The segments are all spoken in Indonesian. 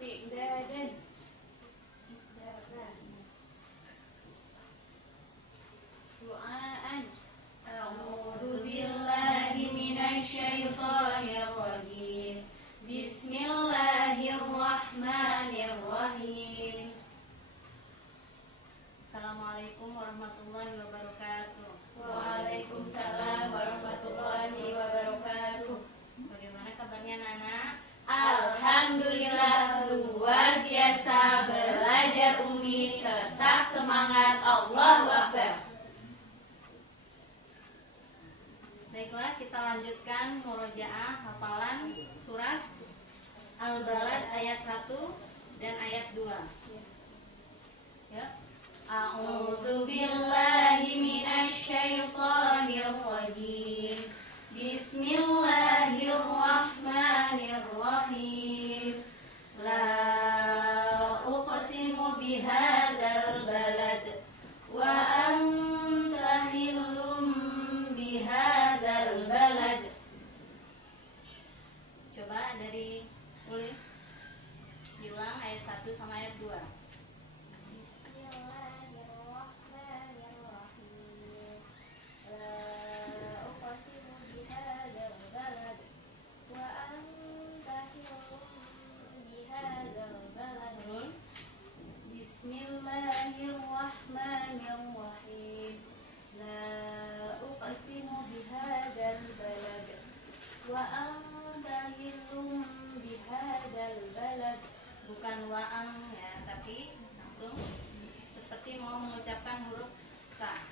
Isti'dadan. Du'aan. A'udzu billahi minasyaitonir rajim. Bismillahirrahmanirrahim. Assalamualaikum warahmatullahi wabarakatuh. Waalaikumsalam warahmatullahi wabarakatuh. Bagaimana kabarnya Nana? Alhamdulillah luar biasa belajar Umi, tetap semangat. Allahu Akbar. Baiklah, kita lanjutkan murojaah hafalan surat Al-Balad ayat 1 dan ayat 2. Ya. A'udzu billahi minasyaitonir rajim. Bismillahirrahmanirrahim. La uqsimu bihadzal balad wa anta hillum bihadzal balad. Coba dari Uli diulang ayat 1 sama ayat 2. Bismillahirrahmanirrahim. La uqsimu bihadzal balad wa anta hillum bihadzal balad. Bukan wa'ang ya, tapi langsung seperti mau mengucapkan huruf ta.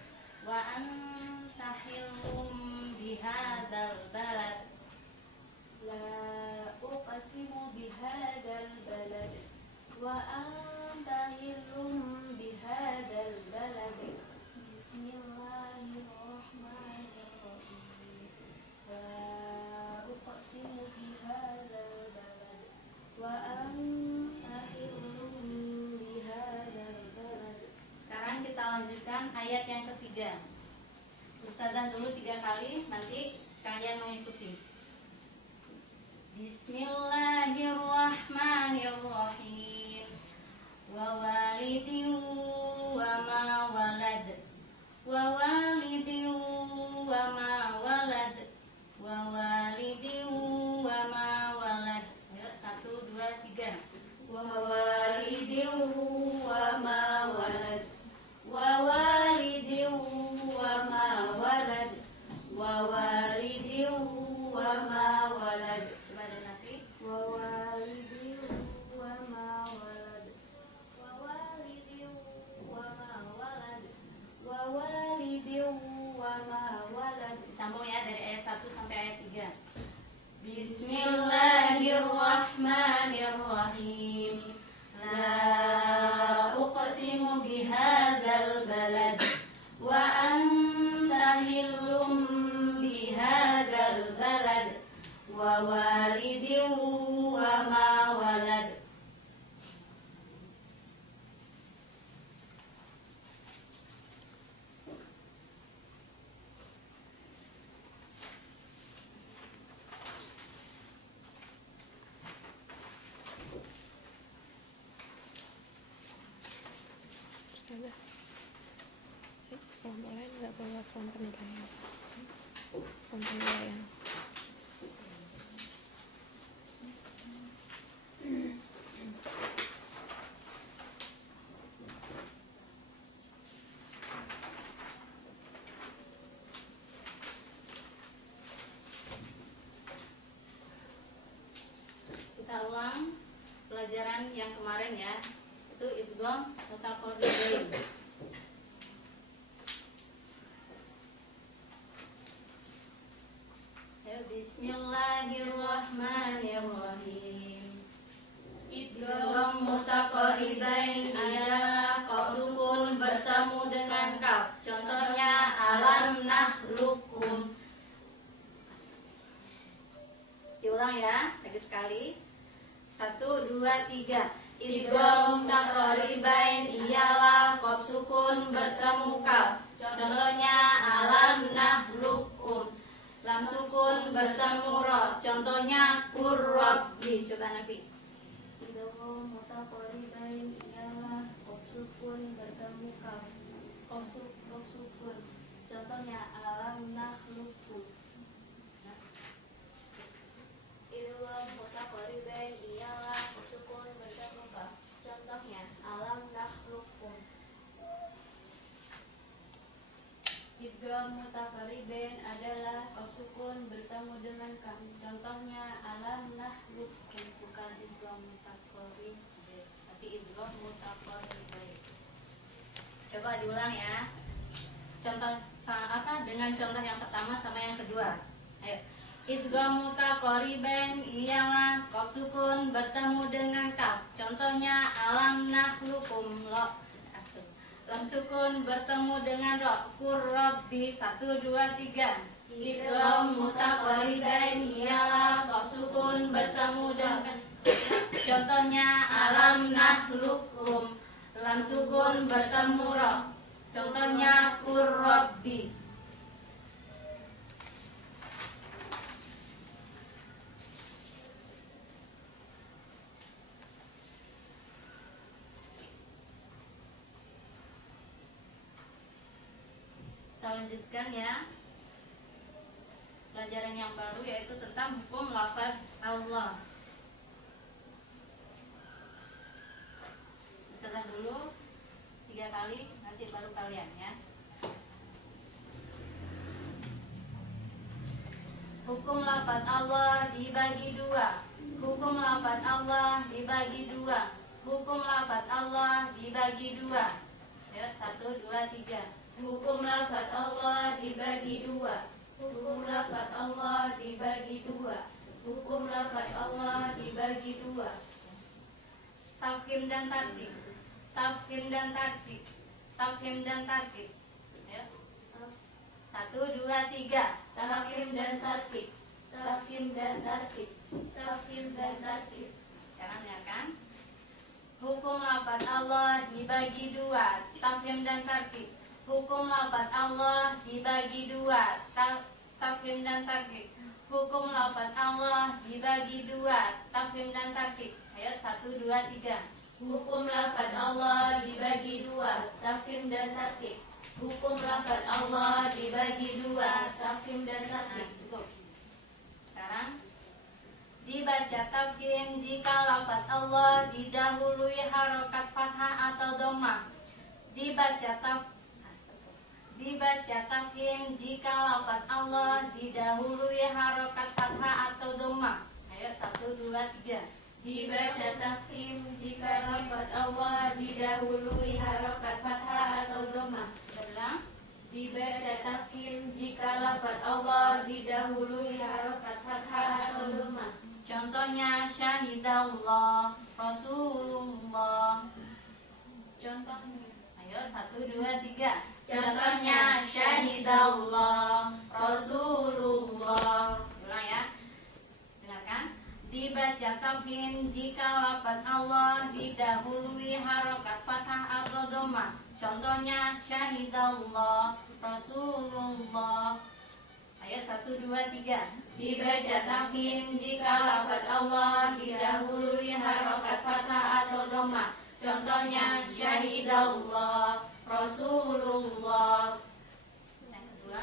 Wa anta hillum bihadzal balad. La uqsimu bihadzal balad wa anta hillum bihadzal balad. Bismillahirrahmanirrahim. La uqsimu bihadzal balad wa anta hillum bihadzal balad. Sekarang kita lanjutkan ayat yang ketiga. Ustazah dulu 3 kali, nanti kalian mengikuti. Bismillahirrahmanirrahim. Wa walidin wa ma walad. Wa walidin wa ma walad. Wa walidin wa ma walad. Ayo 1 2 3. Wa walidin wa ma walad. Wa walidin wa ma walad. Wa walidin wa ma walad. Coba ada Nafi. Wa walidin wa ma walad. Wa walidin wa ma walad. Wa walidin wa ma walad. Sambung ya dari ayat 1 sampai ayat 3. Bismillahirrahmanirrahim. La uqsimu bihadzal balad wa anta hillum bihadzal balad wa walidin wa ma walad. Ustazah, kelompok lain nggak bawa form penilaian. Form penilaian. Kita ulang pelajaran yang kemarin ya. Itu idgham mutaqarribain. Ya, bismillahirrahmanirrahim. Idgham mutaqarribain adalah qaf sukun bertemu dengan kaf. Contohnya alam nakhluqukum. Diulang ya, lagi sekali. 1 2 3. Idgham mutaqarribain ialah qaf sukun bertemu kaf. Contohnya alam nakhluqukum. Lam sukun bertemu ro. Contohnya qur rabbi. Coba Nabi. Idgham mutaqaribain ialah qaf sukun bertemu kaf. Qaf sukun. Contohnya alam nakhluqkum. Idgham mutaqaribain ialah qaf sukun bertemu kaf. Contohnya alam nakhluqkum. Idgham mutaqaribain adalah qaf sukun bertemu dengan kaf. Contohnya alam nakhluqkum. Bukan idgham mutaqaribain, tapi idgham mutaqaribain. Coba diulang ya. Contoh dengan contoh yang pertama sama yang kedua. Ayo. Idgham mutaqaribain ialah qaf sukun bertemu dengan kaf. Contohnya alam nakhluqkum. Lam sukun bertemu dengan ro. Qurrabbi. 1 2 3. Idgham mutaqaribain ialah qaf sukun bertemu dengan. Contohnya alam nakhluqkum. Lam sukun bertemu ro. Contohnya Qurrabbi. Kita lanjutkan ya. Pelajaran yang baru yaitu tentang hukum lafaz Allah. Setelah dulu 3 kali, nanti baru kalian ya. Hukum lafaz Allah dibagi 2. Hukum lafaz Allah dibagi 2. Hukum lafaz Allah dibagi 2. Ya, 1 2 3. Hukum lafaz Allah dibagi 2. Hukum lafaz Allah dibagi 2. Hukum lafaz Allah dibagi 2. Tafkhim dan tartib. Tafkhim dan tartib. Tafkhim dan tartib. Ya. 1 2 3. Tafkhim dan tartib. Tafkhim dan tartib. Tafkhim dan tartib. Sekarang ya kan? Hukum lafaz Allah dibagi 2. Tafkhim dan tartib. Hukum lafaz Allah dibagi 2. Tafkhim dan tartib. Hukum lafaz Allah dibagi 2. Tafkhim dan tartib. Ayo 1 2 3. Hukum lafaz Allah dibagi 2. Tafkhim dan tartib. Hukum lafaz Allah dibagi 2. Tafkhim dan tartib. Cukup. Sekarang dibaca tafkhim jika lafaz Allah didahului harokat fathah atau dhammah. Dibaca tafkhim jika lafaz Allah didahului harokat fathah atau dhammah. Ayo 1 2 3. Dibaca tafkhim jika lafaz Allah didahului harokat fathah atau dhammah. Ulang. Dibaca tafkhim jika lafaz Allah didahului harokat fathah atau dhammah. Contohnya syahidallah, Rasulullah. Contohnya. Ayo 1 2 3. Contohnya syahidallah, Rasulullah. Ulang ya. Dengarkan. Dibaca tafkhim jika lafaz Allah didahului harokat fathah atau dhammah. Contohnya syahidallah, Rasulullah. Ayo 1 2 3. Dibaca tafkhim jika lafaz Allah didahului harokat fathah atau dhammah. Contohnya syahidallah, Rasulullah. Yang kedua,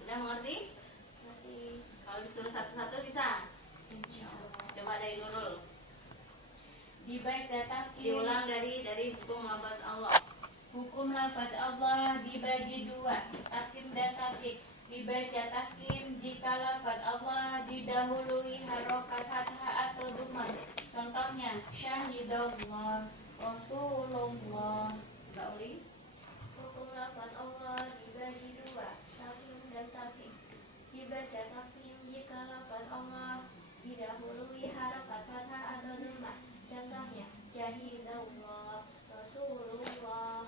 sudah mengerti? Kalau disuruh satu-satu bisa? Coba dari Nurul. Dibaca tafkhim. Diulang dari hukum lafaz Allah. Hukum lafaz Allah dibagi 2. Tafkhim dan tartib. Dibaca tafkhim jika lafaz Allah didahului harokat fathah atau dhammah. Contohnya syahidallah, Rasulullah. Mbak Uli. Hukum lafaz Allah dibagi 2. Tafkhim dan tartib. Dibaca tafkhim jika lafaz Allah didahului harokat fathah atau dhammah. Contohnya syahidallah, Rasulullah.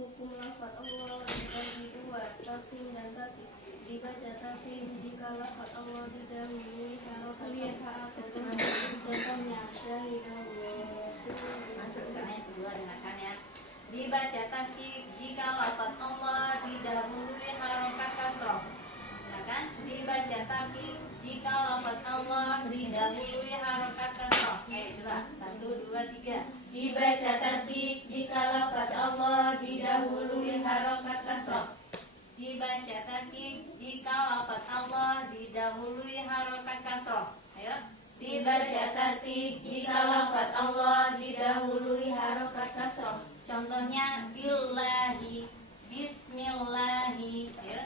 Hukum lafaz Allah dibagi 2. Tafkhim dan tartib. Dibaca tafkhim jika lafaz Allah didahului harokat fathah atau dhammah. Contohnya syahidallah, Rasulullah. Masuk ke ayat kedua, dengarkan ya. Dibaca tafkhim jika lafaz Allah didahului harokat kasrah. Dengarkan. Dibaca tafkhim jika lafaz Allah didahului harokat kasrah. coba 1, 2, 3. Dibaca tertib jika lafaz Allah didahului harokat kasroh. Dibaca tertib jika lafaz Allah didahului harokat kasroh. Ayo. Dibaca tertib jika lafaz Allah didahului harokat kasroh. Contohnya billahi, bismillahi. Ayo.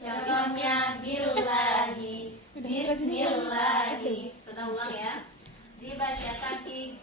Contohnya billahi, bismillahi. Sudah ulang ya. Dibaca tertib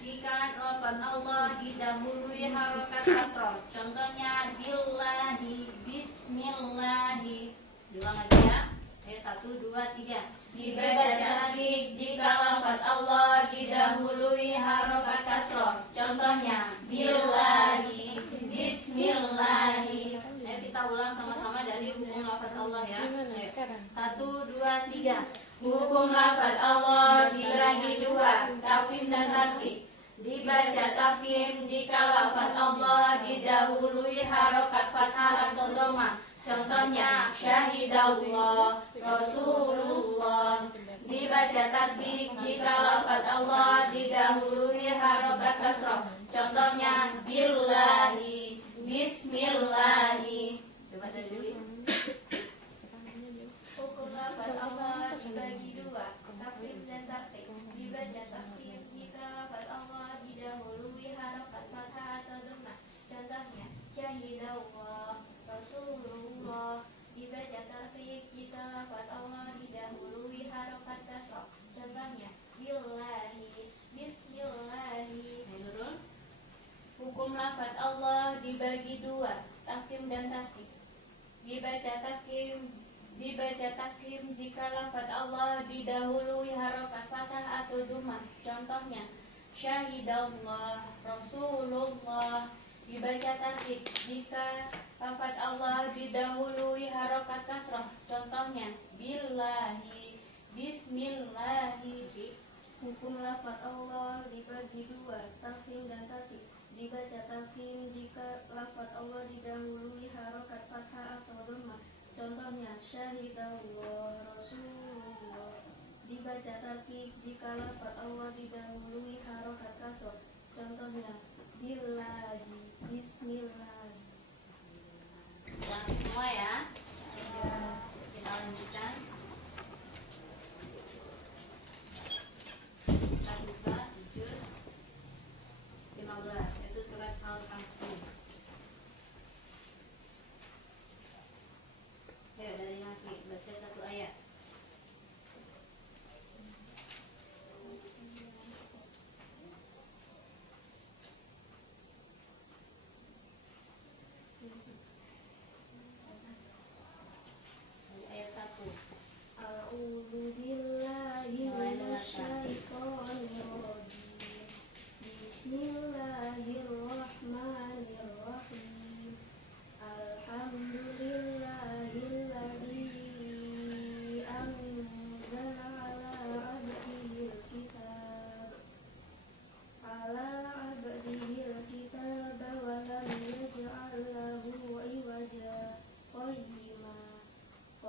jika lafaz Allah didahului harokat kasroh. Contohnya billahi, bismillahi. Diulang lagi ya. Ayo 1, 2, 3. Dibaca tertib jika lafaz Allah didahului harokat kasroh. Contohnya billahi, bismillahi. Ayo kita ulang sama-sama dari hukum lafaz Allah ya. Ayo. 1, 2, 3. Hukum lafaz Allah dibagi dua, tafkhim dan tarkib. Dibaca tafkhim jika lafaz Allah didahului harokat fathah atau dhammah. Contohnya syahidallah, Rasulullah. Dibaca tarkib jika lafaz Allah didahului harokat kasroh. Contohnya billahi, bismillahi. Coba baca dulu. Hukum lafaz Allah dibagi dua, tafkhim dan tarkib. Dibaca tafkhim jika lafaz Allah didahului harokat fathah atau dhammah. Contohnya syahidallah, Rasulullah. Dibaca tarkib jika lafaz Allah didahului harokat kasroh. Contohnya billahi, bismillahi. Hukum lafaz Allah dibagi dua, tafkhim dan tarkib. Dibaca tafkhim jika lafaz Allah didahului harokat fathah atau dhammah. Contohnya syahidallah, Rasulullah. Dibaca tarkib jika lafaz Allah didahului harokat kasroh. Contohnya billahi, bismillahi. Hukum lafaz Allah dibagi dua, tafkhim dan tarkib. Dibaca tafkhim jika lafaz Allah didahului harokat fathah atau dhammah. Contohnya syahidallah, Rasulullah. Dibaca tarkib jika lafaz Allah didahului harokat kasroh. Contohnya billahi, bismillah. Semua ya. Kita lanjutkan. Kita buka juz 15, yaitu surat Al-Kahfi. Ya, dari Nafi baca satu ayat. Ayat 1. A'udzu billahi minasyaitonir rajim. Bismillahirrahmanirrahim. Alhamdulillahilladzi anzala ala abdihil kitab wa lam yaj'al lahu iwaja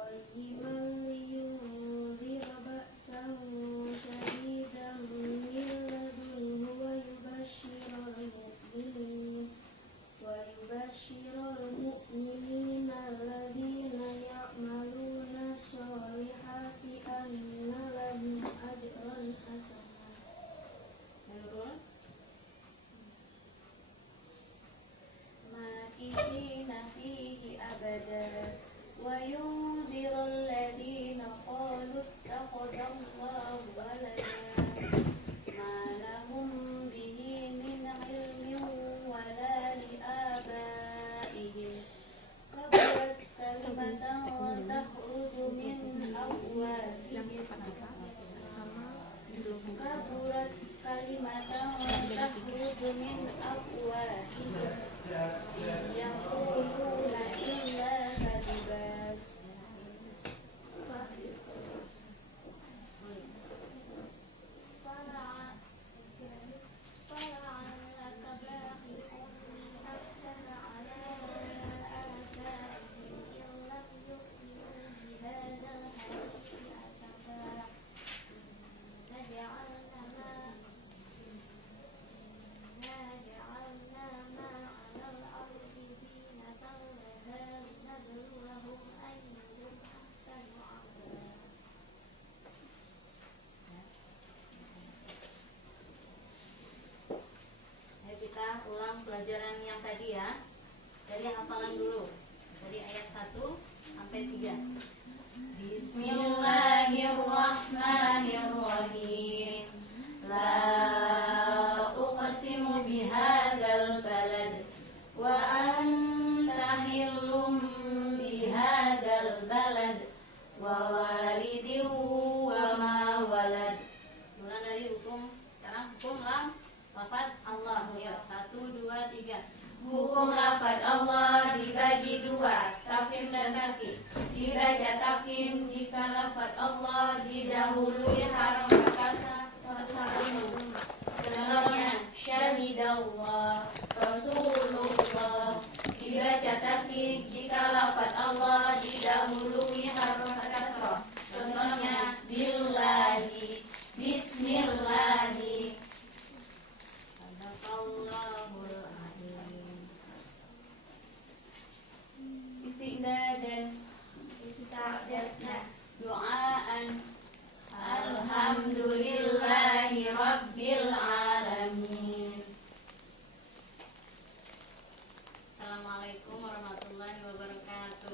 qayyiman liyunzira ba'san shadidan min ladunhu wa yubashshiral mu'minina alladhina ya'maluna sholihati anna lahum ajran hasanah. Makithina fihi abada wa yunzirul ladhina qalu ittakhadallahu walada ma lahum bihi min ilmin wala li abaihim kaburat kalimatan takhruju min afwahihim kaburat kalimatan takhruju min afwahihim yaquluna illa kadiban. illallah, Rasulullah. Dibaca tartib jika lafaz Allah didahului haruf kasrah. Contohnya billahi, bismillahi. Sadaqallahul adzim. Isti'dadan, ista'dadna, du'aan. Alhamdulillahi Rabbil Alamin. Assalamualaikum warahmatullahi wabarakatuh.